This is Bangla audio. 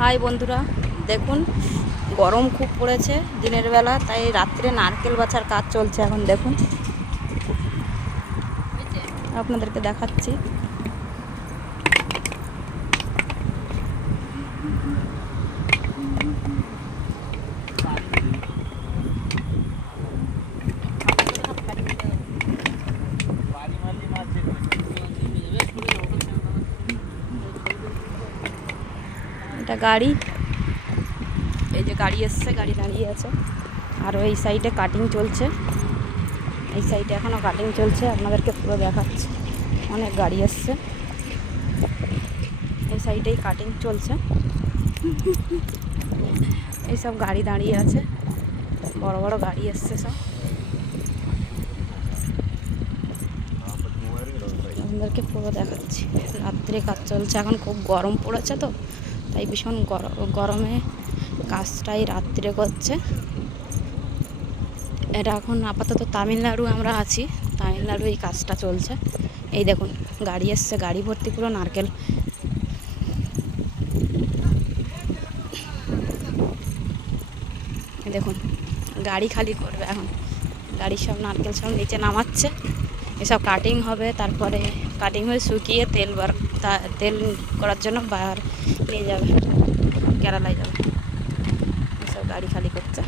হাই বন্ধুরা, দেখুন গরম খুব পড়েছে দিনের বেলা, তাই রাত্রে নারকেল বাছার কাজ চলছে। এখন দেখুন, আপনাদেরকে দেখাচ্ছি। এটা গাড়ি, এই যে গাড়ি এসছে, গাড়ি দাঁড়িয়ে আছে। আরও এই সাইডে কাটিং চলছে, এই সাইডে এখনও কাটিং চলছে। আপনাদেরকে পুরো দেখাচ্ছি, অনেক গাড়ি এসছে। এই সাইডেই কাটিং চলছে, এইসব গাড়ি দাঁড়িয়ে আছে, বড় বড় গাড়ি এসছে সব। আপনাদেরকে পুরো দেখাচ্ছি, রাত্রে কাজ চলছে। এখন খুব গরম পড়েছে তো, তাই ভীষণ গরমে কাজটাই রাত্রে করছে। এটা এখন আপাতত তামিলনাড়ু আমরা আছি, তামিলনাড়ু এই কাজটা চলছে। এই দেখুন গাড়ি এসছে, গাড়ি ভর্তি পুরো নারকেল। দেখুন গাড়ি খালি করবে এখন, গাড়ির সব নারকেল সব নিচে নামাচ্ছে। এসব কাটিং হবে, তারপরে কাটিং হয়ে শুকিয়ে তেল করার জন্য বাইরে নিয়ে যাবে, কেরালায় যাবে। এসব গাড়ি খালি করছে।